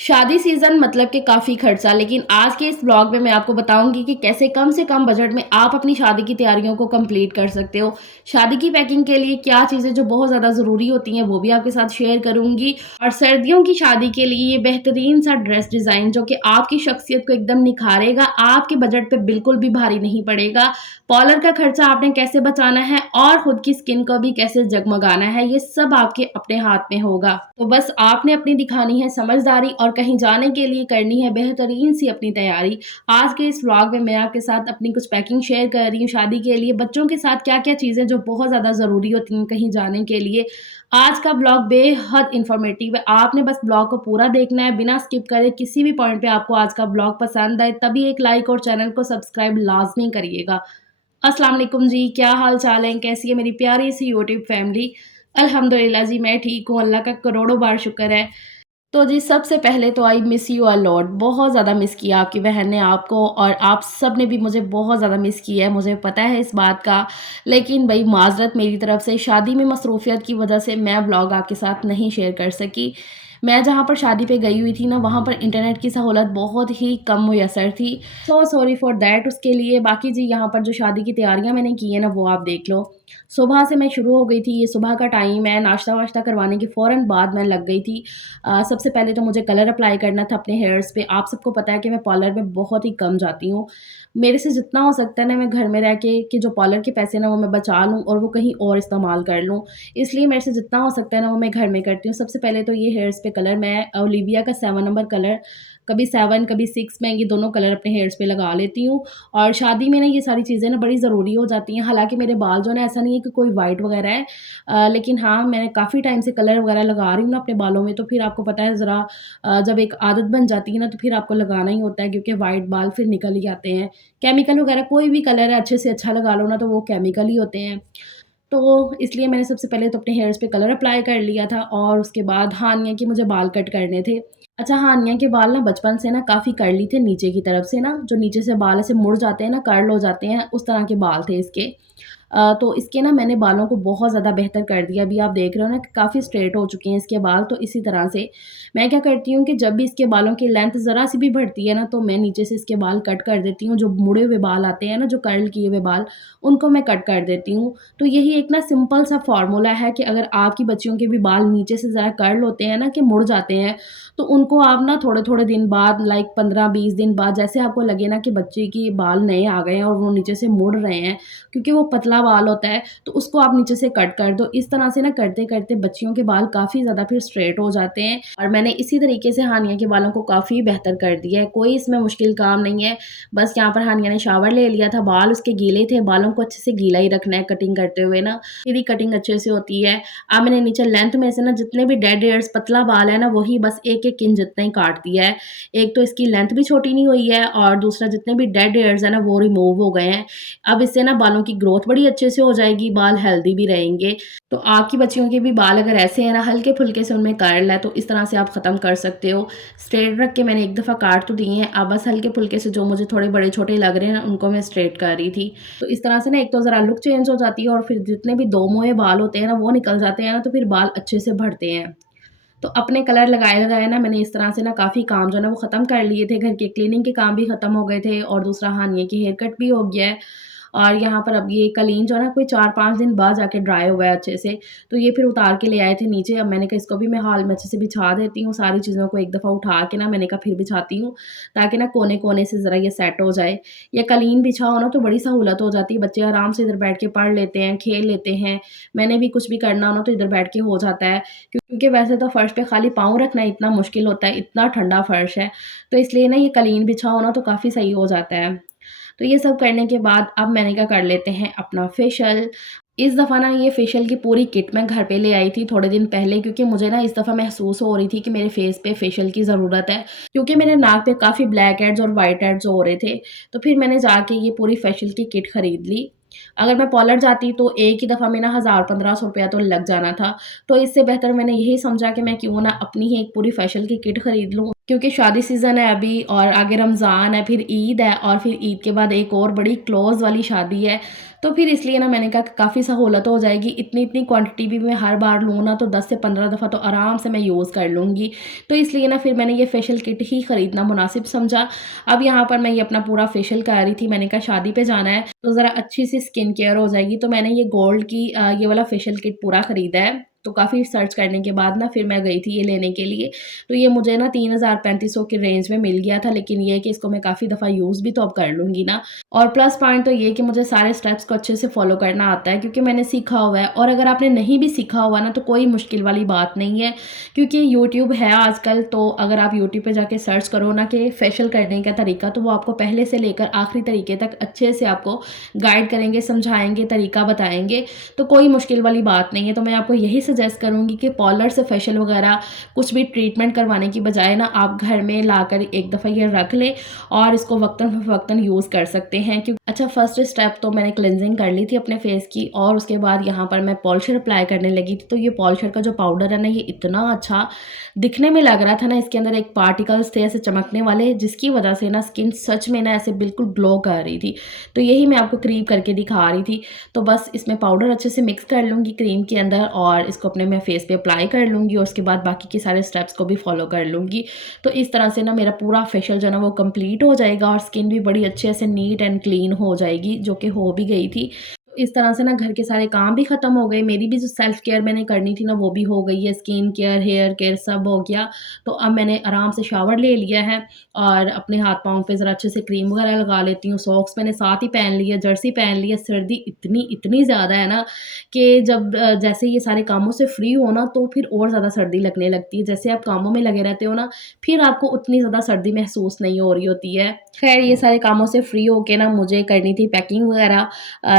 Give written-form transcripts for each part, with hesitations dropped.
शादी सीज़न मतलब कि काफ़ी खर्चा, लेकिन आज के इस ब्लॉग में मैं आपको बताऊँगी कि कैसे कम से कम बजट में आप अपनी शादी की तैयारियों को कंप्लीट कर सकते हो। शादी की पैकिंग के लिए क्या चीज़ें जो बहुत ज़्यादा ज़रूरी होती हैं, वो भी आपके साथ शेयर करूँगी और सर्दियों की शादी के लिए ये बेहतरीन सा ड्रेस डिज़ाइन जो कि आपकी शख्सियत को एकदम निखारेगा, आपके बजट पे बिल्कुल भी भारी नहीं पड़ेगा। पार्लर का खर्चा आपने कैसे बचाना है और खुद की स्किन को भी कैसे जगमगाना है, ये सब आपके अपने हाथ में होगा। तो बस आपने अपनी दिखानी है समझदारी और कहीं जाने के लिए करनी है बेहतरीन सी अपनी तैयारी। आज के इस व्लॉग में मैं आपके साथ अपनी कुछ पैकिंग शेयर कर रही हूँ शादी के लिए, बच्चों के साथ क्या-क्या चीज़ें जो बहुत ज़्यादा ज़रूरी होती हैं कहीं जाने के लिए। आज का ब्लॉग बेहद इन्फॉर्मेटिव है, आपने बस ब्लॉग को पूरा देखना है बिना स्किप करे। किसी भी पॉइंट पे आपको आज का ब्लॉग पसंद आए तभी एक लाइक और चैनल को सब्सक्राइब लाज़मी करिएगा। अस्सलाम वालेकुम जी, क्या हाल-चाल है? कैसी है मेरी प्यारी सी यूट्यूब फैमिली? अल्हम्दुलिल्लाह जी, मैं ठीक हूँ, अल्लाह का करोड़ों बार शुक्र है। तो जी, सबसे पहले तो I miss you a lot, बहुत ज़्यादा मिस किया आपकी बहन ने आपको और आप सब ने भी मुझे बहुत ज़्यादा मिस किया है, मुझे पता है इस बात का। लेकिन भई माज़रत मेरी तरफ से, शादी में मसरूफ़ियत की वजह से मैं व्लॉग आपके साथ नहीं शेयर कर सकी। मैं जहाँ पर शादी पे गई हुई थी ना, वहाँ पर इंटरनेट की सहूलत बहुत ही कम मुयस्सर थी। सो सॉरी फॉर दैट उसके लिए। बाकी जी, यहाँ पर जो शादी की तैयारियाँ मैंने की है ना, वो आप देख लो। सुबह से मैं शुरू हो गई थी, ये सुबह का टाइम है, नाश्ता-वाश्ता करवाने के फ़ौरन बाद मैं लग गई थी। सबसे पहले तो मुझे कलर अप्लाई करना था अपने हेयर्स पे। आप सबको पता है कि मैं पार्लर में बहुत ही कम जाती हूँ। मेरे से जितना हो सकता है ना, मैं घर में रह के कि जो पार्लर के पैसे ना वो मैं बचा लूँ और वो कहीं और इस्तेमाल कर लूँ। इसलिए मेरे से जितना हो सकता है ना, वो मैं घर में करती हूँ। सबसे पहले तो ये हेयर्स पे कलर मैं ओलिविया का 7 नंबर कलर, कभी 7 कभी 6, मैं ये दोनों कलर अपने हेयर्स पे लगा लेती हूँ। और शादी में ना ये सारी चीज़ें ना बड़ी ज़रूरी हो जाती हैं। हालाँकि मेरे बाल जो है ना, ऐसा नहीं है कि कोई व्हाइट वगैरह है, लेकिन हाँ, मैं काफ़ी टाइम से कलर वगैरह लगा रही हूँ ना अपने बालों में, तो फिर आपको पता है ज़रा जब एक आदत बन जाती है ना, तो फिर आपको लगाना ही होता है क्योंकि व्हाइट बाल फिर निकल ही आते हैं। केमिकल वगैरह कोई भी कलर है अच्छे से अच्छा लगा लो ना, तो वो केमिकल ही होते हैं। तो इसलिए मैंने सबसे पहले तो अपने हेयर्स पे कलर अप्लाई कर लिया था और उसके बाद हानिया के मुझे बाल कट करने थे। अच्छा, हानिया के बाल ना बचपन से ना काफ़ी कर्ली थे नीचे की तरफ से ना, जो नीचे से बाल ऐसे मुड़ जाते हैं ना, कर्ल हो जाते हैं, उस तरह के बाल थे इसके। तो इसके ना मैंने बालों को बहुत ज़्यादा बेहतर कर दिया। अभी आप देख रहे हो ना कि काफ़ी स्ट्रेट हो चुके हैं इसके बाल, तो इसी तरह से मैं क्या करती हूँ कि जब भी इसके बालों की लेंथ ज़रा-सी भी बढ़ती है ना, तो मैं नीचे से इसके बाल कट कर देती हूँ। जो मुड़े हुए बाल आते हैं ना, जो कर्ल किए हुए बाल, उनको मैं कट कर देती हूँ। तो यही एक ना सिंपल सा फ़ॉर्मूला है कि अगर आपकी बच्चियों के भी बाल नीचे से ज़रा कर्ल होते हैं ना, कि मुड़ जाते हैं, तो उनको आप ना थोड़े-थोड़े दिन बाद, लाइक 15-20 दिन बाद, जैसे आपको लगे ना कि बच्चे की बाल नए आ गए हैं और वो नीचे से मुड़ रहे हैं, क्योंकि वो पतला बाल होता है, तो उसको आप नीचे से कट कर दो। इस तरह से ना करते-करते बच्चियों के बाल काफ़ी ज़्यादा फिर स्ट्रेट हो जाते हैं और मैंने इसी तरीके से हानिया के बालों को काफ़ी बेहतर कर दिया है। कोई इसमें मुश्किल काम नहीं है। बस यहाँ पर हानिया ने शावर ले लिया था, बाल उसके गीले थे, बालों को अच्छे से गीला ही रखना है कटिंग करते हुए ना, मेरी कटिंग अच्छे से होती है। अब मैंने नीचे लेंथ में से ना जितने भी डेड हेयर्स पतला बाल है ना, वही बस 1-1 इंच जितना ही काट दिया है। एक तो इसकी लेंथ भी छोटी नहीं हुई है और दूसरा जितने भी डेड हेयर्स है ना, वो रिमूव हो गए हैं। अब इससे ना बालों की ग्रोथ बड़ी अच्छे से हो जाएगी, बाल हेल्दी भी रहेंगे। तो आपकी बच्चियों के भी बाल अगर ऐसे हैं ना, हल्के-फुल्के से उनमें कर्ल है, तो इस तरह से आप ख़त्म कर सकते हो। स्ट्रेट रख के मैंने एक दफ़ा काट तो दिए हैं, अब बस हल्के-फुल्के से जो मुझे थोड़े बड़े-छोटे लग रहे हैं ना, उनको मैं स्ट्रेट कर रही थी। तो इस तरह से ना एक तो ज़रा लुक चेंज हो जाती है और फिर जितने भी दो मुँहे बाल होते हैं ना, वो निकल जाते हैं ना, तो फिर बाल अच्छे से बढ़ते हैं। तो अपने कलर लगाए-लगाए ना मैंने इस तरह से ना काफ़ी काम जो है ना वो ख़त्म कर लिए थे, घर के क्लीनिंग के काम भी ख़त्म हो गए थे और दूसरा हानिया की हेयर कट भी हो गया है। और यहाँ पर अब ये कलीन जो है ना कोई 4-5 दिन बाद जाके ड्राई हुआ है अच्छे से, तो ये फिर उतार के ले आए थे नीचे। अब मैंने कहा इसको भी मैं हॉल में अच्छे से बिछा देती हूँ, सारी चीज़ों को एक दफ़ा उठा के ना मैंने कहा फिर बिछाती हूँ, ताकि ना कोने-कोने से ज़रा ये सेट हो जाए। ये कलीन बिछा हो ना तो बड़ी सहूलत हो जाती है, बच्चे आराम से इधर बैठ के पढ़ लेते हैं, खेल लेते हैं। मैंने भी कुछ भी करना हो ना तो इधर बैठ के हो जाता है, क्योंकि वैसे तो फर्श पे खाली पाँव रखना इतना मुश्किल होता है, इतना ठंडा फर्श है। तो इसलिए ना ये कलीन बिछा हो ना तो काफ़ी सही हो जाता है। तो ये सब करने के बाद अब मैंने क्या कर लेते हैं अपना फेशियल। इस दफ़ा ना ये फेशियल की पूरी किट मैं घर पे ले आई थी थोड़े दिन पहले, क्योंकि मुझे ना इस दफ़ा महसूस हो रही थी कि मेरे फेस पे फेशियल की ज़रूरत है, क्योंकि मेरे नाक पे काफ़ी ब्लैक हेड्स और व्हाइट हेड्स हो रहे थे। तो फिर मैंने जाके ये पूरी फेशियल की किट खरीद ली। अगर मैं पार्लर जाती तो एक ही दफ़ा में ना 1000-1500 रुपया तो लग जाना था। तो इससे बेहतर मैंने यही समझा कि मैं क्यों ना अपनी ही एक पूरी फेशियल की किट खरीद लूँ। क्योंकि शादी सीज़न है अभी और आगे रमज़ान है, फिर ईद है और फिर ईद के बाद एक और बड़ी क्लोज़ वाली शादी है। तो फिर इसलिए ना मैंने कहा कि काफ़ी सहूलत हो जाएगी। इतनी-इतनी क्वांटिटी भी मैं हर बार लूँ ना तो 10 से 15 दफ़ा तो आराम से मैं यूज़ कर लूँगी। तो इसलिए ना फिर मैंने ये फेशियल किट ही खरीदना मुनासिब समझा। अब यहाँ पर मैं ये अपना पूरा फेशियल करा रही थी। मैंने कहा शादी पे जाना है तो ज़रा अच्छी सी स्किन केयर हो जाएगी। तो मैंने ये गोल्ड की ये वाला फेशियल किट पूरा खरीदा है। तो काफ़ी सर्च करने के बाद ना फिर मैं गई थी ये लेने के लिए। तो ये मुझे ना 3000-3500 की रेंज में मिल गया था, लेकिन ये है कि इसको मैं काफ़ी दफ़ा यूज़ भी तो अब कर लूँगी ना। और प्लस पॉइंट तो ये कि मुझे सारे स्टेप्स को अच्छे से फ़ॉलो करना आता है क्योंकि मैंने सीखा हुआ है। और अगर आपने नहीं भी सीखा हुआ ना तो कोई मुश्किल वाली बात नहीं है, क्योंकि यूट्यूब है आजकल। तो अगर आप यूट्यूब पे जाके सर्च करो ना कि फेशियल करने का तरीका, तो वो आपको पहले से लेकर आखिरी तरीके तक अच्छे से आपको गाइड करेंगे, समझाएँगे, तरीका बताएँगे। तो कोई मुश्किल वाली बात नहीं है। तो मैं आपको यही सजेस्ट करूँगी कि पार्लर से फेशियल वगैरह कुछ भी ट्रीटमेंट करवाने की बजाय ना आप घर में लाकर एक दफ़ा ये रख लें और इसको वक्तन-फ़वक्तन यूज़ कर सकते हैं। अच्छा, फर्स्ट स्टेप तो मैंने क्लेंजिंग कर ली थी अपने फेस की और उसके बाद यहाँ पर मैं पॉलिशर अप्लाई करने लगी थी। तो ये पॉलिशर का जो पाउडर है ना, ये इतना अच्छा दिखने में लग रहा था ना, इसके अंदर एक पार्टिकल्स थे ऐसे चमकने वाले, जिसकी वजह से ना स्किन सच में ना ऐसे बिल्कुल ग्लो कर रही थी। तो यही मैं आपको क्रीम करके दिखा रही थी। तो बस इसमें पाउडर अच्छे से मिक्स कर लूँगी क्रीम के अंदर और इसको अपने मैं फेस पे अप्लाई कर लूँगी और उसके बाद बाकी के सारे स्टेप्स को भी फॉलो कर लूँगी। तो इस तरह से ना मेरा पूरा फेशियल जो है ना वो कंप्लीट हो जाएगा और स्किन भी बड़ी अच्छे से नीट एंड क्लीन हो जाएगी, जो कि हो भी गई थी। तो इस तरह से ना घर के सारे काम भी ख़त्म हो गए। मेरी भी जो सेल्फ केयर मैंने करनी थी ना वो भी हो गई है। स्किन केयर, हेयर केयर सब हो गया। तो अब मैंने आराम से शावर ले लिया है और अपने हाथ-पाँव पे ज़रा अच्छे से क्रीम वगैरह लगा लेती हूँ। सॉक्स मैंने साथ ही पहन ली है, जर्सी पहन ली है। सर्दी इतनी ज़्यादा है ना कि जब जैसे ये सारे कामों से फ्री हो ना तो फिर और ज़्यादा सर्दी लगने लगती है। जैसे आप कामों में लगे रहते हो ना, फिर आपको उतनी ज़्यादा सर्दी महसूस नहीं हो रही होती है। ख़ैर, ये सारे कामों से फ्री होके ना मुझे करनी थी पैकिंग वगैरह,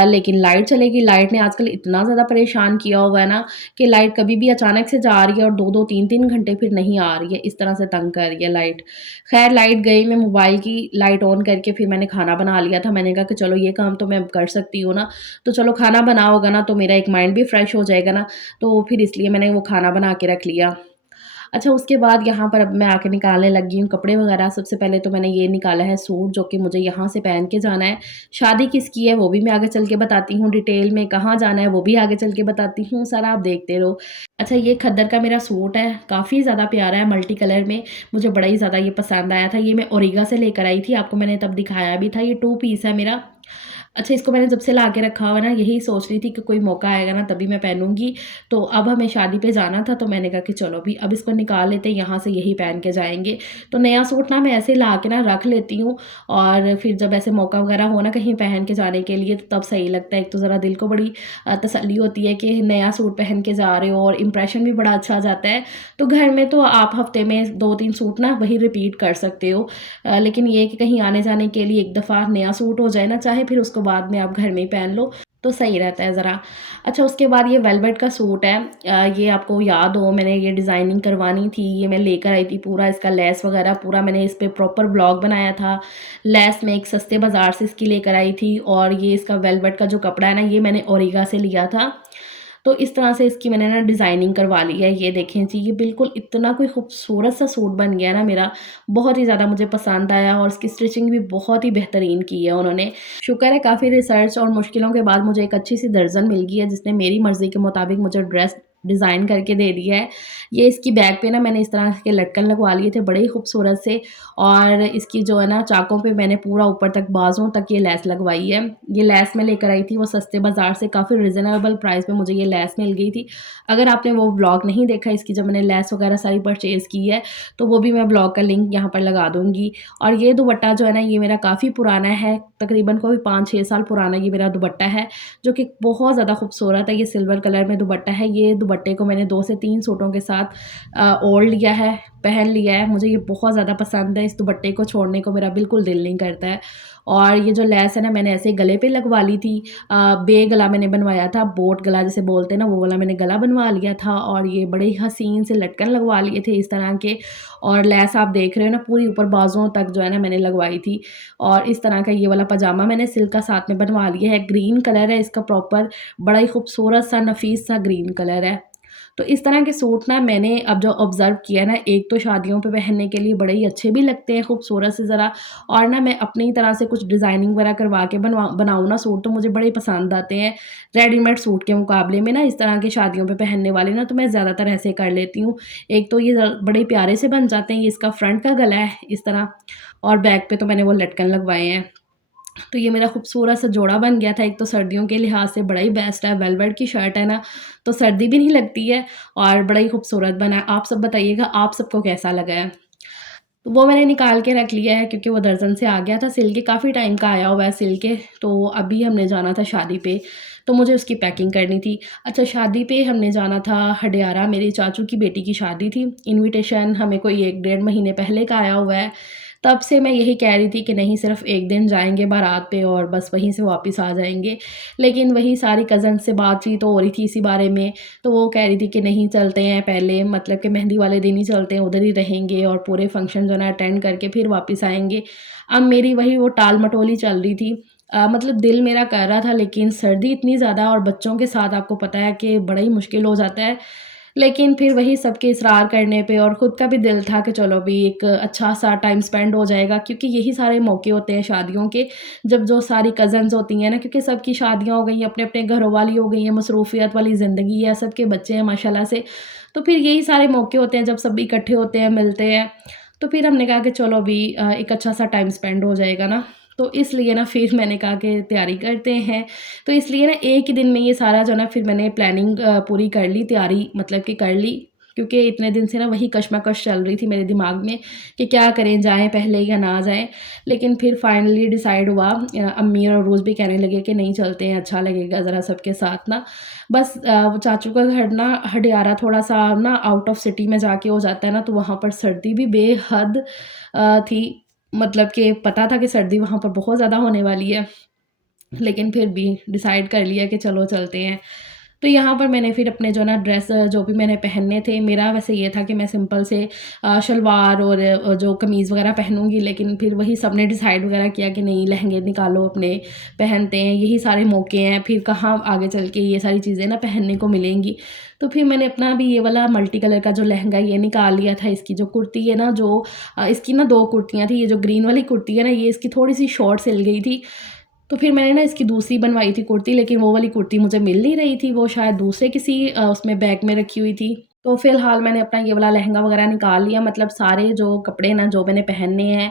लेकिन लाइट चली गई। लाइट ने आजकल इतना ज़्यादा परेशान किया हुआ है ना कि लाइट कभी भी अचानक से जा रही है और 2-2 3-3 घंटे फिर नहीं आ रही है। इस तरह से तंग कर रही है लाइट। ख़ैर, लाइट गई, मैं मोबाइल की लाइट ऑन करके फिर मैंने खाना बना लिया था। मैंने कहा कि चलो ये काम तो मैं कर सकती हूँ ना, तो चलो खाना बना होगा ना तो मेरा एक माइंड भी फ्रेश हो जाएगा ना, तो फिर इसलिए मैंने वो खाना बना के रख लिया। अच्छा, उसके बाद यहाँ पर अब मैं आके निकालने लगी हूँ कपड़े वगैरह। सबसे पहले तो मैंने ये निकाला है सूट, जो कि मुझे यहाँ से पहन के जाना है। शादी किसकी है वो भी मैं आगे चल के बताती हूँ डिटेल में, कहाँ जाना है वो भी आगे चल के बताती हूँ, सारा आप देखते रहो। अच्छा, ये खद्दर का मेरा सूट है, काफ़ी ज़्यादा प्यारा है मल्टी कलर में, मुझे बड़ा ही ज़्यादा ये पसंद आया था। ये मैं ओरिगा से लेकर आई थी, आपको मैंने तब दिखाया भी था। ये 2 पीस है मेरा। अच्छा, इसको मैंने जब से ला के रखा हुआ है ना, यही सोच रही थी कि कोई मौका आएगा ना तभी मैं पहनूँगी। तो अब हमें शादी पे जाना था तो मैंने कहा कि चलो भी अब इसको निकाल लेते हैं, यहाँ से यही पहन के जाएँगे। तो नया सूट ना मैं ऐसे ला के ना रख लेती हूँ और फिर जब ऐसे मौका वगैरह हो ना कहीं पहन के जाने के लिए तो तब सही लगता है। एक तो ज़रा दिल को बड़ी तसल्ली होती है कि नया सूट पहन के जा रहे हो और इम्प्रेशन भी बड़ा अच्छा आ जाता है। तो घर में तो आप हफ़्ते में 2-3 सूट ना वही रिपीट कर सकते हो। लेकिन ये है कि कहीं आने-जाने के लिए एक दफ़ा नया सूट हो जाए ना, चाहे फिर उसको बाद में आप घर में ही पहन लो, तो सही रहता है ज़रा। अच्छा, उसके बाद ये वेलवेट का सूट है। ये आपको याद हो मैंने ये डिज़ाइनिंग करवानी थी, ये मैं लेकर आई थी पूरा इसका लेस वगैरह पूरा मैंने इस पे प्रॉपर ब्लॉग बनाया था। लेस मैं एक सस्ते बाज़ार से इसकी लेकर आई थी और ये इसका वेलवेट का जो कपड़ा है ना, ये मैंने ओरिगा से लिया था। तो इस तरह से इसकी मैंने ना डिज़ाइनिंग करवा ली है। ये देखें जी, ये बिल्कुल इतना कोई खूबसूरत सा सूट बन गया ना मेरा, बहुत ही ज़्यादा मुझे पसंद आया और इसकी स्टिचिंग भी बहुत ही बेहतरीन की है उन्होंने। शुक्र है काफ़ी रिसर्च और मुश्किलों के बाद मुझे एक अच्छी-सी दर्ज़न मिल गई है जिसने मेरी मर्ज़ी के मुताबिक मुझे ड्रेस डिज़ाइन करके दे दिया है। ये इसकी बैक पे ना मैंने इस तरह के लटकन लगवा लिए थे बड़े ही खूबसूरत से और इसकी जो है ना चाकों पे मैंने पूरा ऊपर तक बाजुओं तक ये लेस लगवाई है। ये लेस मैं लेकर आई थी वो सस्ते बाज़ार से, काफ़ी रिज़नेबल प्राइस पे मुझे ये लेस मिल गई थी। अगर आपने वो व्लॉग नहीं देखा इसकी, जब मैंने लेस वगैरह सारी परचेज़ की है, तो वो भी मैं व्लॉग का लिंक यहाँ पर लगा दूँगी। और ये दुपट्टा जो है ना ये मेरा काफ़ी पुराना है, तकरीबन कोई 5-6 साल पुराना ये मेरा दुपट्टा है, जो कि बहुत ज़्यादा खूबसूरत है। ये सिल्वर कलर में दुपट्टा है। ये दुपट्टे को मैंने 2 से 3 सूटों के साथ ओढ़ लिया है, पहन लिया है। मुझे ये बहुत ज़्यादा पसंद है, इस दुपट्टे को छोड़ने को मेरा बिल्कुल दिल नहीं करता है। और ये जो लेस है ना मैंने ऐसे गले पे लगवा ली थी। बे गला मैंने बनवाया था, बोट गला जिसे बोलते हैं ना, वो वाला मैंने गला बनवा लिया था और ये बड़े ही हसीन से लटकन लगवा लिए थे इस तरह के। और लेस आप देख रहे हो ना पूरी ऊपर बाजुओं तक जो है ना मैंने लगवाई थी। और इस तरह का ये वाला पजामा मैंने सिल्क का साथ में बनवा लिया है। ग्रीन कलर है इसका प्रॉपर, बड़ा ही खूबसूरत सा नफीस सा ग्रीन कलर है। तो इस तरह के सूट ना मैंने अब जो ऑब्ज़र्व किया ना, एक तो शादियों पे पहनने के लिए बड़े ही अच्छे भी लगते हैं, खूबसूरत से ज़रा, और ना मैं अपनी तरह से कुछ डिज़ाइनिंग वगैरह करवा के बनाऊँ ना सूट, तो मुझे बड़े ही पसंद आते हैं। रेडीमेड सूट के मुकाबले में ना इस तरह के शादियों पे पहनने वाले ना, तो मैं ज़्यादातर ऐसे कर लेती हूँ। एक तो ये बड़े प्यारे से बन जाते हैं, ये इसका फ्रंट का गला है इस तरह, और बैक पे तो मैंने वो लटकन लगवाए हैं। तो ये मेरा खूबसूरत सा जोड़ा बन गया था। एक तो सर्दियों के लिहाज से बड़ा ही बेस्ट है, वेलवेट की शर्ट है ना, तो सर्दी भी नहीं लगती है और बड़ा ही खूबसूरत बना है। आप सब बताइएगा, आप सबको कैसा लगा है? तो वो मैंने निकाल के रख लिया है क्योंकि वो दर्जन से आ गया था सिल के, काफ़ी टाइम का आया हुआ है सिल के। तो अभी हमने जाना था शादी पे, तो मुझे उसकी पैकिंग करनी थी। अच्छा, शादी पे हमने जाना था हडियारा, मेरी चाचू की बेटी की शादी थी। इनविटेशन हमें कोई 1 डेढ़ महीने पहले का आया हुआ है। तब से मैं यही कह रही थी कि नहीं, सिर्फ़ 1 दिन जाएँगे बारात पे और बस वहीं से वापस आ जाएँगे। लेकिन वही सारी कज़न से बातचीत हो रही थी इसी बारे में, तो वो कह रही थी कि नहीं, चलते हैं पहले, मतलब कि मेहंदी वाले दिन ही चलते हैं, उधर ही रहेंगे और पूरे फंक्शन जो है ना अटेंड करके फिर वापस आएँगे। अब मेरी वही वो टाल-मटोली चल रही थी। मतलब दिल मेरा कर रहा था, लेकिन सर्दी इतनी ज़्यादा और बच्चों के साथ आपको पता है कि बड़ा ही मुश्किल हो जाता है। लेकिन फिर वही सबके इसरार करने पे और ख़ुद का भी दिल था कि चलो अभी एक अच्छा-सा टाइम स्पेंड हो जाएगा, क्योंकि यही सारे मौके होते हैं शादियों के, जब जो सारी कज़न्स होती हैं ना, क्योंकि सबकी शादियाँ हो गई हैं, अपने-अपने घरों वाली हो गई हैं, मसरूफ़ियत वाली ज़िंदगी है, सबके बच्चे हैं माशाल्लाह से। तो फिर यही सारे मौके होते हैं जब सब इकट्ठे होते हैं, मिलते हैं। तो फिर हमने कहा कि चलो अभी एक अच्छा-सा टाइम स्पेंड हो जाएगा ना, तो इसलिए ना फिर मैंने कहा कि तैयारी करते हैं। तो इसलिए ना एक ही दिन में ये सारा जो है ना, फिर मैंने प्लानिंग पूरी कर ली, तैयारी मतलब कि कर ली, क्योंकि इतने दिन से ना वही कशमकश चल रही थी मेरे दिमाग में कि क्या करें, जाएँ पहले या ना जाएँ। लेकिन फिर फाइनली डिसाइड हुआ, अम्मी और रोज़ भी कहने लगे कि नहीं, चलते हैं, अच्छा लगेगा ज़रा सबके साथ ना। बस वो चाचू का घर ना हडियारा थोड़ा-सा ना आउट ऑफ सिटी में जाके हो जाता है ना, तो वहाँ पर सर्दी भी बेहद थी। मतलब कि पता था कि सर्दी वहाँ पर बहुत ज़्यादा होने वाली है। लेकिन फिर भी डिसाइड कर लिया कि चलो चलते हैं। तो यहाँ पर मैंने फिर अपने जो ना ड्रेस जो भी मैंने पहनने थे, मेरा वैसे ये था कि मैं सिंपल से शलवार और जो कमीज़ वगैरह पहनूँगी, लेकिन फिर वही सबने डिसाइड वगैरह किया कि नहीं, लहंगे निकालो अपने, पहनते हैं, यही सारे मौके हैं, फिर कहाँ आगे चल के ये सारी चीज़ें ना पहनने को मिलेंगी। तो फिर मैंने अपना भी ये वाला मल्टी कलर का जो लहंगा ये निकाल लिया था। इसकी जो कुर्ती है ना, जो इसकी ना 2 कुर्तियाँ थी। ये जो ग्रीन वाली कुर्ती है ना, ये इसकी थोड़ी-सी शॉर्ट सिल गई थी। तो फिर मैंने ना इसकी दूसरी बनवाई थी कुर्ती, लेकिन वो वाली कुर्ती मुझे मिल नहीं रही थी, वो शायद दूसरे किसी उसमें बैग में रखी हुई थी। तो फ़िलहाल मैंने अपना ये वाला लहंगा वगैरह निकाल लिया, मतलब सारे जो कपड़े ना जो मैंने पहनने हैं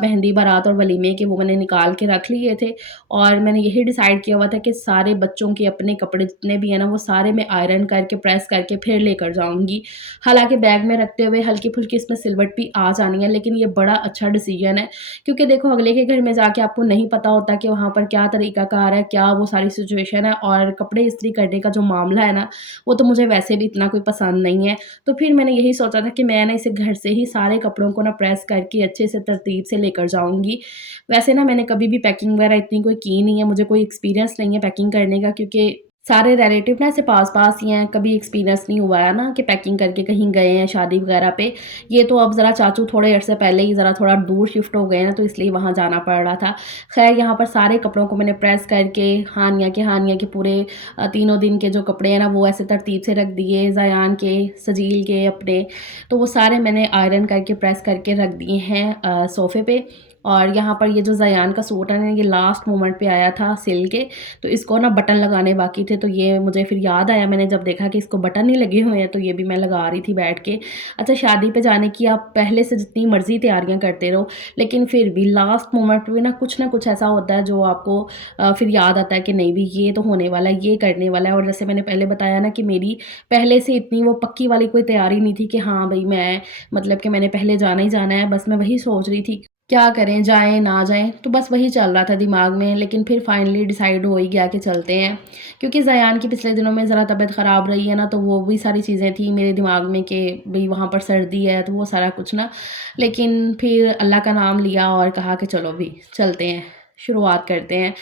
मेहंदी, बारात और वलीमे के, वो मैंने निकाल के रख लिए थे। और मैंने यही डिसाइड किया हुआ था कि सारे बच्चों के अपने कपड़े जितने भी हैं ना, वो सारे मैं आयरन करके, प्रेस करके फिर लेकर जाऊँगी। हालाँकि बैग में रखते हुए हल्की-फुल्की इसमें सिलवट भी आ जानी है, लेकिन ये बड़ा अच्छा डिसीज़न है, क्योंकि देखो अगले के घर में जाके आपको नहीं पता होता कि वहाँ पर क्या तरीक़ाकार है, क्या वो सारी सिचुएशन है, और कपड़े इस्त्री करने का जो मामला है ना, वो तो मुझे वैसे भी इतना कोई पसंद नहीं है। तो फिर मैंने यही सोचा था कि मैं ना इसे घर से ही सारे कपड़ों को ना प्रेस करके अच्छे से तरतीब से लेकर जाऊँगी। वैसे ना मैंने कभी भी पैकिंग वगैरह इतनी कोई की नहीं है, मुझे कोई एक्सपीरियंस नहीं है पैकिंग करने का, क्योंकि सारे रिलेटिव ना ऐसे पास-पास ही हैं, कभी एक्सपीरियंस नहीं हुआ है ना कि पैकिंग करके कहीं गए हैं शादी वगैरह पे। ये तो अब ज़रा चाचू थोड़े अर्से पहले ही ज़रा थोड़ा दूर शिफ्ट हो गए हैं, तो इसलिए वहाँ जाना पड़ रहा था। ख़ैर, यहाँ पर सारे कपड़ों को मैंने प्रेस करके हानिया के पूरे तीनों दिन के जो कपड़े हैं ना, वो ऐसे तरतीब से रख दिए, ज़यान के, सजील के अपने, तो वो सारे मैंने आयरन करके प्रेस करके रख दिए हैं सोफ़े पे। और यहाँ पर ये जो ज़यान का सूट है ना, ये लास्ट मोमेंट पे आया था सिल के, तो इसको ना बटन लगाने बाकी थे, तो ये मुझे फिर याद आया, मैंने जब देखा कि इसको बटन नहीं लगे हुए हैं, तो ये भी मैं लगा रही थी बैठ के। अच्छा, शादी पे जाने की आप पहले से जितनी मर्ज़ी तैयारियाँ करते रहो, लेकिन फिर भी लास्ट मोमेंट पे ना कुछ ऐसा होता है जो आपको फिर याद आता है कि नहीं भी, ये तो होने वाला है, ये करने वाला है। और जैसे मैंने पहले बताया ना कि मेरी पहले से इतनी वो पक्की वाली कोई तैयारी नहीं थी कि हाँ भई, मैं मतलब कि मैंने पहले जाना ही जाना है, बस मैं वही सोच रही थी क्या करें, जाएँ, ना जाएँ? तो बस वही चल रहा था दिमाग में, लेकिन फिर फाइनली डिसाइड हो ही गया कि चलते हैं। क्योंकि ज़यान की पिछले दिनों में ज़रा तबीयत ख़राब रही है ना, तो वो भी सारी चीज़ें थी मेरे दिमाग में कि भई वहाँ पर सर्दी है, तो वो सारा कुछ ना। लेकिन फिर अल्लाह का नाम लिया और कहा कि चलो अभी चलते हैं, शुरुआत करते हैं।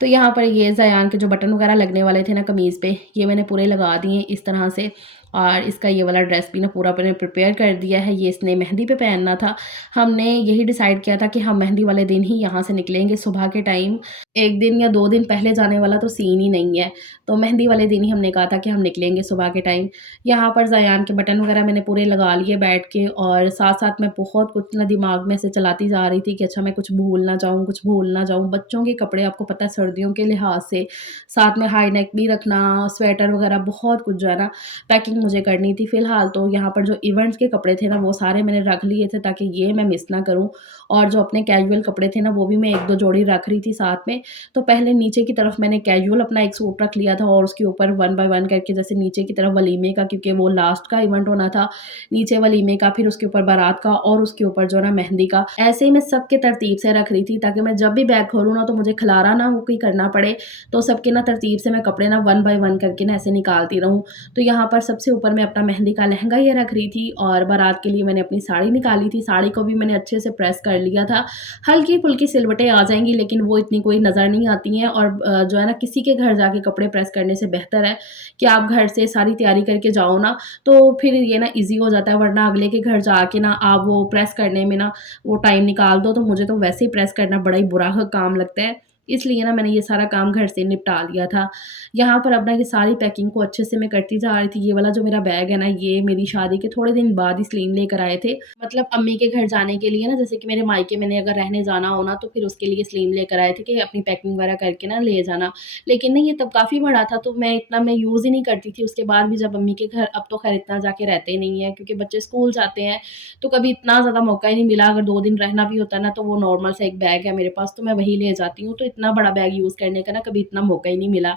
तो यहाँ पर ये ज़यान के जो बटन वगैरह लगने वाले थे ना कमीज़ पे, ये मैंने पूरे लगा दिए इस तरह से। और इसका ये वाला ड्रेस भी ना पूरा मैंने प्रिपेयर कर दिया है, ये इसने मेहंदी पे पहनना था। हमने यही डिसाइड किया था कि हम मेहंदी वाले दिन ही यहाँ से निकलेंगे सुबह के टाइम। 1 दिन या 2 दिन पहले जाने वाला तो सीन ही नहीं है। तो मेहंदी वाले दिन ही हमने कहा था कि हम निकलेंगे सुबह के टाइम। यहाँ पर ज़यान के बटन वगैरह मैंने पूरे लगा लिए बैठ के, और साथ-साथ मैं बहुत कुछ ना दिमाग में से चलाती जा रही थी कि अच्छा मैं कुछ भूल ना जाऊँ, कुछ भूल ना जाऊँ। बच्चों के कपड़े आपको पता है सर्दियों के लिहाज़ से, साथ में हाई नेक भी रखना, स्वेटर वगैरह बहुत कुछ जो है ना पैकिंग मुझे करनी थी। फ़िलहाल तो यहाँ पर जो इवेंट्स के कपड़े थे ना वो सारे मैंने रख लिए थे ताकि ये मैं मिस ना करूँ, और जो अपने कैजुअल कपड़े थे ना वो भी मैं 1-2 जोड़ी रख रही थी साथ में। तो पहले नीचे की तरफ मैंने कैजुअल अपना एक सूट रख लिया था, और उसके ऊपर 1 बाय 1 करके, जैसे नीचे की तरफ वलीमे का, क्योंकि वो लास्ट का इवेंट होना था, नीचे वलीमे का, फिर उसके ऊपर बारात का, और उसके ऊपर जो है ना मेहंदी का। ऐसे ही मैं सबके तरतीब से रख रही थी ताकि मैं जब भी बैग खोलूँ ना तो मुझे खलारा ना हो के करना पड़े। तो सबके ना तरतीब से मैं कपड़े ना 1 बाय 1 करके ना ऐसे निकालती रहूँ। तो यहाँ पर सबसे ऊपर मैं अपना मेहंदी का लहंगा ये रख रही थी, और बारात के लिए मैंने अपनी साड़ी निकाली थी। साड़ी को भी मैंने अच्छे से प्रेस कर लिया था। हल्की-फुल्की सिलवटें आ जाएँगी लेकिन वो इतनी कोई नज़र नहीं आती हैं, और जो है ना किसी के घर जाके कपड़े प्रेस करने से बेहतर है कि आप घर से सारी तैयारी करके जाओ ना, तो फिर ये ना ईज़ी हो जाता है, वरना अगले के घर जाके ना आप वो प्रेस करने में ना वो टाइम निकाल दो, तो मुझे तो वैसे ही प्रेस करना बड़ा ही बुरा काम लगता है। इसलिए ना मैंने ये सारा काम घर से निपटा लिया था। यहाँ पर अब ना ये सारी पैकिंग को अच्छे से मैं करती जा रही थी। ये वाला जो मेरा बैग है ना, ये मेरी शादी के थोड़े दिन बाद ही सलीम लेकर आए थे। मतलब अम्मी के घर जाने के लिए ना, जैसे कि मेरे मायके मैंने अगर रहने जाना हो ना, तो फिर उसके लिए सलीम लेकर आए थे कि अपनी पैकिंग वगैरह करके ना ले जाना। लेकिन ना ये तब काफ़ी बड़ा था, तो मैं यूज़ ही नहीं करती थी। उसके बाद भी जब अम्मी के घर, अब तो ख़ैर इतना जाके रहते नहीं हैं क्योंकि बच्चे स्कूल जाते हैं, तो कभी इतना ज़्यादा मौका ही नहीं मिला। अगर 2 दिन रहना भी होता है ना, तो वो नॉर्मल सा एक बैग है मेरे पास, तो मैं वही ले जाती हूँ। तो इतना बड़ा बैग यूज़ करने का ना कभी इतना मौका ही नहीं मिला।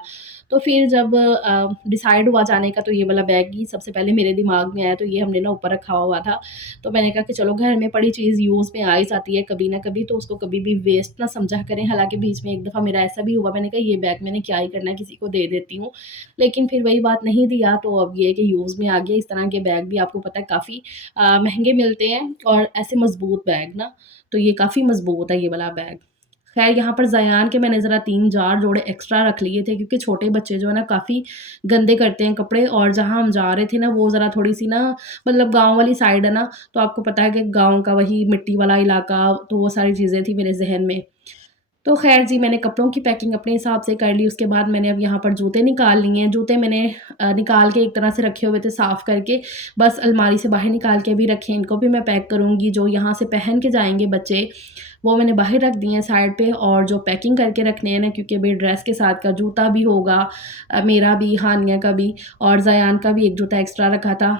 तो फिर जब डिसाइड हुआ जाने का, तो ये वाला बैग ही सबसे पहले मेरे दिमाग में आया, तो ये हमने ना ऊपर रखा हुआ था। तो मैंने कहा कि चलो घर में पड़ी चीज़ यूज़ में आ ही जाती है कभी ना कभी, तो उसको कभी भी वेस्ट ना समझा करें। हालाँकि बीच में एक दफ़ा मेरा ऐसा भी हुआ, मैंने कहा ये बैग मैंने क्या ही करना है, किसी को दे देती हूँ। लेकिन फिर वही बात, नहीं दिया, तो अब ये है कि यूज़ में आ गया। इस तरह के बैग भी आपको पता है काफ़ी महँगे मिलते हैं, और ऐसे मज़बूत बैग ना, तो ये काफ़ी मज़बूत है ये वाला बैग। ख़ैर यहाँ पर ज़यान के मैंने ज़रा 3-4 जोड़े एक्स्ट्रा रख लिए थे, क्योंकि छोटे बच्चे जो है ना काफ़ी गंदे करते हैं कपड़े, और जहाँ हम जा रहे थे ना वो ज़रा थोड़ी-सी ना, मतलब गाँव वाली साइड है ना, तो आपको पता है कि गाँव का वही मिट्टी वाला इलाका, तो वो सारी चीज़ें थी मेरे ज़हन में। तो ख़ैर जी, मैंने कपड़ों की पैकिंग अपने हिसाब से कर ली। उसके बाद मैंने अब यहाँ पर जूते निकाल लिए हैं। जूते मैंने निकाल के एक तरह से रखे हुए थे साफ़ करके, बस अलमारी से बाहर निकाल के भी रखे हैं। इनको भी मैं पैक करूँगी। जो यहाँ से पहन के जाएँगे बच्चे, वो मैंने बाहर रख दिए हैं साइड पे, और जो पैकिंग करके रखने हैं ना, क्योंकि भई ड्रेस के साथ का जूता भी होगा, मेरा भी, हानिया का भी, और ज़यान का भी एक जूता एक्स्ट्रा रखा था।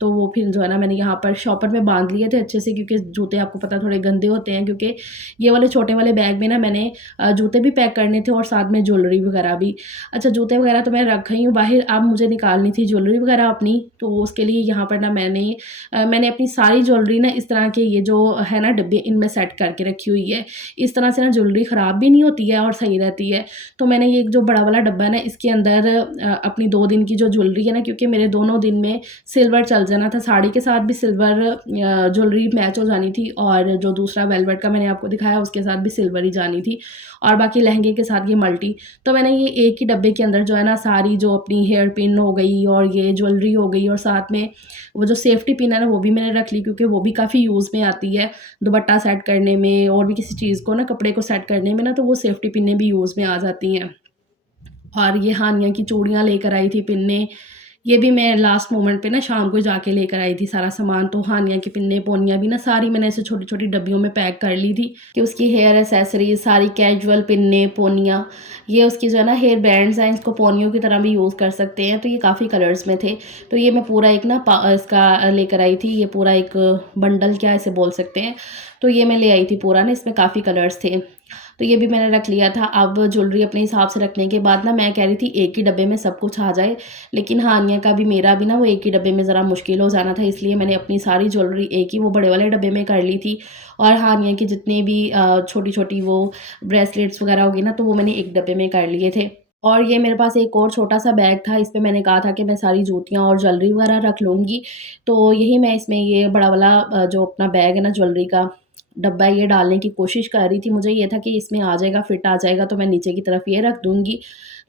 तो वो फिर जो है ना मैंने यहाँ पर शॉपर में बाँध लिए थे अच्छे से, क्योंकि जूते आपको पता है थोड़े गंदे होते हैं, क्योंकि ये वाले छोटे वाले बैग में ना मैंने जूते भी पैक करने थे, और साथ में ज्वेलरी वगैरह भी। अच्छा, जूते वगैरह तो मैं रख ही हूँ बाहर, अब मुझे निकालनी थी ज्वेलरी वगैरह अपनी, तो उसके लिए यहाँ पर ना मैंने अपनी सारी ज्वेलरी ना इस तरह के, ये जो है ना डिब्बे, इनमें सेट करके रखी हुई है। इस तरह से ना ज्वेलरी ख़राब भी नहीं होती है और सही रहती है। तो मैंने ये जो बड़ा वाला डब्बा है ना, इसके अंदर अपनी 2 दिन की जो ज्वेलरी है ना, क्योंकि मेरे दोनों दिन में सिल्वर चल जाना था, साड़ी के साथ भी सिल्वर ज्वेलरी मैच हो जानी थी, और जो दूसरा वेलवेट का मैंने आपको दिखाया उसके साथ भी सिल्वर ही जानी थी, और बाकी लहंगे के साथ ये मल्टी। तो मैंने ये एक ही डब्बे के अंदर जो है ना सारी, जो अपनी हेयर पिन हो गई और ये ज्वेलरी हो गई, और साथ में वो जो सेफ्टी पिन है ना वो भी मैंने रख ली, क्योंकि वो भी काफ़ी यूज़ में आती है दुपट्टा सेट करने में, और भी किसी चीज़ को ना, कपड़े को सेट करने में ना, तो वो सेफ्टी पिनें भी यूज़ में आ जाती हैं। और ये हानिया की चूड़ियाँ लेकर आई थी पिन्ने, ये भी मैं लास्ट मोमेंट पे ना शाम को जाके लेकर आई थी सारा सामान। तो हानिया की पिन्ने पोनियाँ भी ना सारी मैंने ऐसे छोटी-छोटी डब्बियों में पैक कर ली थी, कि उसकी हेयर एक्सेसरीज़ सारी, कैजुअल पिन्ने पोनियाँ, ये उसकी जो है ना हेयर बैंड्स हैं, इसको पोनियों की तरह भी यूज़ कर सकते हैं। तो ये काफ़ी कलर्स में थे। तो ये मैं पूरा एक ना इसका लेकर आई थी, ये पूरा एक बंडल क्या इसे बोल सकते हैं। तो ये मैं ले आई थी पूरा ना, इसमें काफ़ी कलर्स थे। तो ये भी मैंने रख लिया था। अब ज्वेलरी अपने हिसाब से रखने के बाद ना मैं कह रही थी एक ही डब्बे में सब कुछ आ जाए, लेकिन हानिया का भी मेरा भी ना वो एक ही डब्बे में ज़रा मुश्किल हो जाना था, इसलिए मैंने अपनी सारी ज्वेलरी एक ही वो बड़े वाले डब्बे में कर ली थी, और हानिया के जितने भी छोटी-छोटी वो ब्रेसलेट्स वगैरह होगी ना, तो वो मैंने एक डब्बे में कर लिए थे। और ये मेरे पास एक और छोटा-सा बैग था, इसमें मैंने कहा था कि मैं सारी जूतियाँ और ज्वेलरी वगैरह रख लूँगी। तो यही मैं इसमें ये बड़ा वाला जो अपना बैग है ना ज्वेलरी का, डब्बा ये डालने की कोशिश कर रही थी। मुझे ये था कि इसमें आ जाएगा, फिट आ जाएगा तो मैं नीचे की तरफ ये रख दूँगी।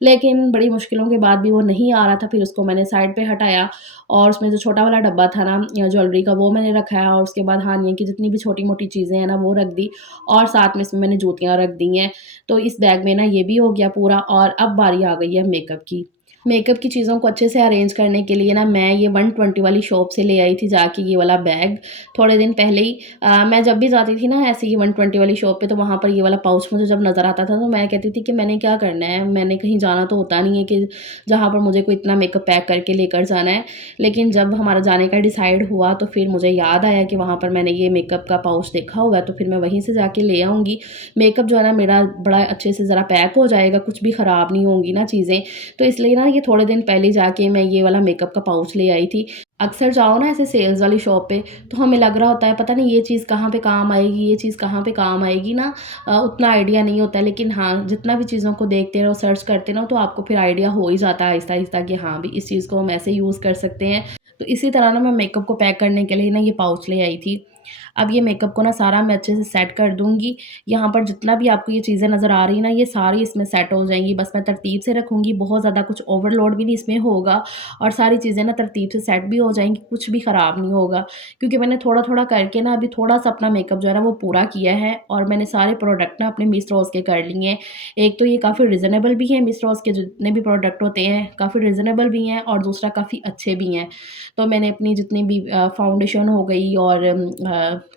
लेकिन बड़ी मुश्किलों के बाद भी वो नहीं आ रहा था, फिर उसको मैंने साइड पे हटाया और उसमें जो छोटा वाला डब्बा था ना ज्वेलरी का, वो मैंने रखाया और उसके बाद हानिया की जितनी भी छोटी-मोटी चीज़ें हैं ना वो रख दी और साथ में इसमें मैंने जूतियाँ रख दी हैं। तो इस बैग में ना ये भी हो गया पूरा और अब बारी आ गई है मेकअप की। मेकअप की चीज़ों को अच्छे से अरेंज करने के लिए ना मैं ये 120 वाली शॉप से ले आई थी जाके ये वाला बैग, थोड़े दिन पहले ही। मैं जब भी जाती थी ना ऐसे ही 120 वाली शॉप पे, तो वहाँ पर ये वाला पाउच मुझे जब नज़र आता था तो मैं कहती थी कि मैंने क्या करना है, मैंने कहीं जाना तो होता नहीं है कि जहाँ पर मुझे कोई इतना मेकअप पैक करके लेकर जाना है। लेकिन जब हमारा जाने का डिसाइड हुआ तो फिर मुझे याद आया कि वहाँ पर मैंने ये मेकअप का पाउच देखा हुआ है, तो फिर मैं वहीं से जाके ले आऊँगी। मेकअप जो है ना मेरा बड़ा अच्छे से ज़रा पैक हो जाएगा, कुछ भी ख़राब नहीं होंगी ना चीज़ें। तो इसलिए ना ये थोड़े दिन पहले जाके मैं ये वाला मेकअप का पाउच ले आई थी। अक्सर जाओ ना ऐसे सेल्स वाली शॉप पे, तो हमें लग रहा होता है पता नहीं ये चीज़ कहाँ पे काम आएगी, ये चीज़ कहाँ पे काम आएगी ना, उतना आइडिया नहीं होता है। लेकिन हाँ, जितना भी चीज़ों को देखते रहो, सर्च करते रहो तो आपको फिर आइडिया हो ही जाता है आहिस्ता-आहिस्ता कि हाँ, भी इस चीज़ को हम ऐसे यूज़ कर सकते हैं। तो इसी तरह ना मैं मेकअप को पैक करने के लिए ना ये पाउच ले आई थी। अब ये मेकअप को ना सारा मैं अच्छे से सेट कर दूँगी। यहाँ पर जितना भी आपको ये चीज़ें नज़र आ रही हैं ना, ये सारी इसमें सेट हो जाएँगी। बस मैं तरतीब से रखूँगी, बहुत ज़्यादा कुछ ओवरलोड भी नहीं इसमें होगा और सारी चीज़ें ना तरतीब से सेट भी हो जाएँगी, कुछ भी ख़राब नहीं होगा। क्योंकि मैंने थोड़ा-थोड़ा करके ना अभी थोड़ा-सा अपना मेकअप जो है ना वो पूरा किया है और मैंने सारे प्रोडक्ट ना अपने मिस रोज़ के कर लिए हैं। एक तो ये काफ़ी रीज़नेबल भी हैं, मिस रोज़ के जितने भी प्रोडक्ट होते हैं, काफ़ी रीज़नेबल भी हैं और दूसरा काफ़ी अच्छे भी हैं। तो मैंने अपनी जितनी भी फाउंडेशन हो गई और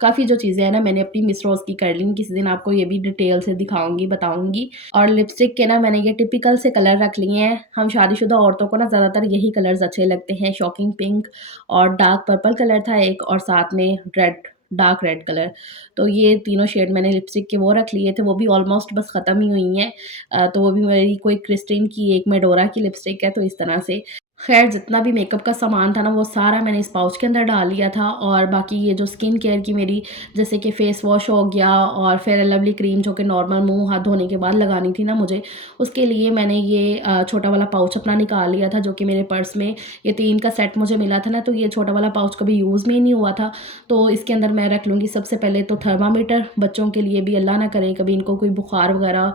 काफ़ी जो चीज़ें हैं ना मैंने अपनी मिस रोज़ की कर ली। किसी दिन आपको ये भी डिटेल से दिखाऊँगी, बताऊँगी। और लिपस्टिक के ना मैंने ये टिपिकल से कलर रख लिए हैं। हम शादीशुदा औरतों को ना ज़्यादातर यही कलर्स अच्छे लगते हैं, शॉकिंग पिंक और डार्क पर्पल कलर था एक और साथ में रेड, डार्क रेड कलर। तो ये तीनों शेड मैंने लिपस्टिक के वो रख लिए थे, वो भी ऑलमोस्ट बस ख़त्म ही हुई हैं। तो वो भी मेरी कोई क्रिस्टिन की, एक मेडोरा की लिपस्टिक है, तो इस तरह से। ख़ैर जितना भी मेकअप का सामान था ना वो सारा मैंने इस पाउच के अंदर डाल लिया था और बाकी ये जो स्किन केयर की मेरी जैसे कि फ़ेस वॉश हो गया और फेयर एंड लवली क्रीम जो कि नॉर्मल मुँह हाथ धोने के बाद लगानी थी ना मुझे, उसके लिए मैंने ये छोटा वाला पाउच अपना निकाल लिया था जो कि मेरे पर्स में ये 3 का सेट मुझे मिला था ना, तो ये छोटा वाला पाउच कभी यूज़ में ही नहीं हुआ था। तो इसके अंदर मैं रख लूँगी सबसे पहले तो थर्मामीटर, बच्चों के लिए भी अल्लाह ना करे कभी इनको कोई बुखार वग़ैरह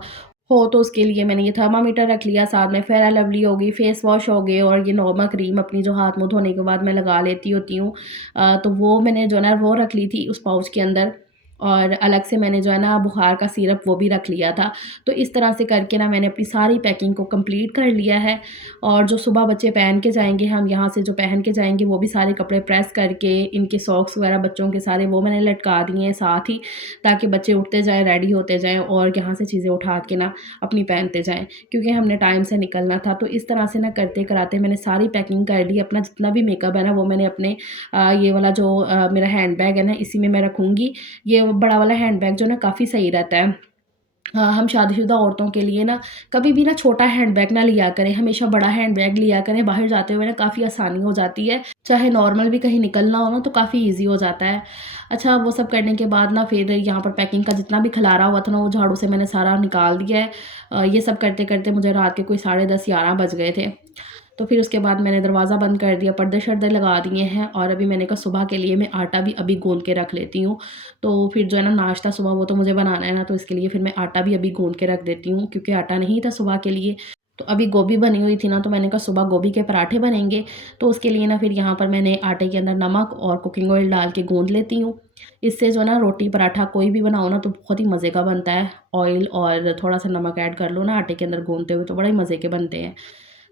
हो तो उसके लिए मैंने ये थर्मामीटर रख लिया, साथ में फेयर एंड लवली हो गई, फेस वॉश हो गए और ये नॉर्मल क्रीम अपनी जो हाथ मुँह धोने के बाद मैं लगा लेती होती हूँ। तो वो मैंने जो है ना वो रख ली थी उस पाउच के अंदर और अलग से मैंने जो है ना बुखार का सिरप वो भी रख लिया था। तो इस तरह से करके ना मैंने अपनी सारी पैकिंग को कंप्लीट कर लिया है और जो सुबह बच्चे पहन के जाएँगे, हम यहाँ से जो पहन के जाएँगे वो भी सारे कपड़े प्रेस करके इनके सॉक्स वगैरह बच्चों के सारे वो मैंने लटका दिए हैं साथ ही, ताकि बच्चे उठते जाएँ, रेडी होते जाएँ और यहाँ से चीज़ें उठा के ना अपनी पहनते जाएँ, क्योंकि हमने टाइम से निकलना था। तो इस तरह से ना करते-कराते मैंने सारी पैकिंग कर ली। अपना जितना भी मेकअप है ना वो मैंने अपने ये वाला जो मेरा हैंड बैग है ना इसी में मैं रखूँगी। ये बड़ा वाला हैंडबैग जो ना काफ़ी सही रहता है। हम शादीशुदा औरतों के लिए ना कभी भी ना छोटा हैंडबैग ना लिया करें, हमेशा बड़ा हैंडबैग लिया करें, बाहर जाते हुए ना काफ़ी आसानी हो जाती है। चाहे नॉर्मल भी कहीं निकलना हो ना तो काफ़ी ईज़ी हो जाता है। अच्छा वो सब करने के बाद ना फिर यहाँ पर पैकिंग का जितना भी खलारा हुआ था ना वो झाड़ू से मैंने सारा निकाल दिया है। ये सब करते-करते मुझे रात के कोई 10:30-11 बज गए थे। तो फिर उसके बाद मैंने दरवाज़ा बंद कर दिया, पर्दे-शर्दे लगा दिए हैं और अभी मैंने कहा सुबह के लिए मैं आटा भी अभी गूँध के रख लेती हूँ। तो फिर जो है ना नाश्ता सुबह वो तो मुझे बनाना है ना, तो इसके लिए फिर मैं आटा भी अभी गूँध के रख देती हूँ क्योंकि आटा नहीं था सुबह के लिए। तो अभी गोभी बनी हुई थी ना, तो मैंने कहा सुबह गोभी के पराठे बनेंगे, तो उसके लिए ना फिर यहाँ पर मैंने आटे के अंदर नमक और कुकिंग ऑयल डाल के गूँध लेती हूँ। इससे जो है ना रोटी पराठा कोई भी बनाओ ना तो बहुत ही मज़े का बनता है। ऑयल और थोड़ा-सा नमक ऐड कर लो ना आटे के अंदर गूँधते हुए तो बड़े मज़े के बनते हैं।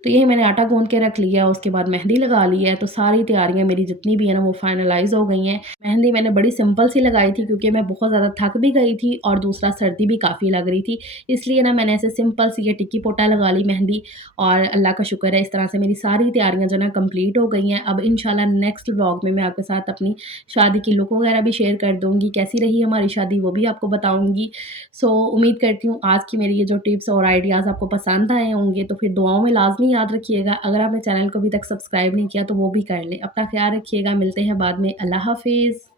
तो यही मैंने आटा गूँध के रख लिया, उसके बाद मेहंदी लगा ली है, तो सारी तैयारियाँ मेरी जितनी भी है ना वो फाइनलाइज़ हो गई हैं। मेहंदी मैंने बड़ी सिंपल सी लगाई थी क्योंकि मैं बहुत ज़्यादा थक भी गई थी और दूसरा सर्दी भी काफ़ी लग रही थी। इसलिए ना मैंने ऐसे सिंपल सी ये टिक्की पोटा लगा ली मेहंदी और अल्लाह का शुक्र है इस तरह से मेरी सारी तैयारियाँ जो है ना कंप्लीट हो गई हैं। अब इंशाल्लाह नेक्स्ट व्लॉग में मैं आपके साथ अपनी शादी की लुक वगैरह भी शेयर कर दूँगी, कैसी रही हमारी शादी वो भी आपको बताऊँगी। सो उम्मीद करती हूँ आज की मेरी ये जो टिप्स और आइडियाज़ आपको पसंद आए होंगे, तो फिर दुआओं में लाज़मी याद रखिएगा। अगर आपने चैनल को अभी तक सब्सक्राइब नहीं किया तो वो भी कर लें। अपना ख़्याल रखिएगा, मिलते हैं बाद में। अल्लाह हाफ़िज़।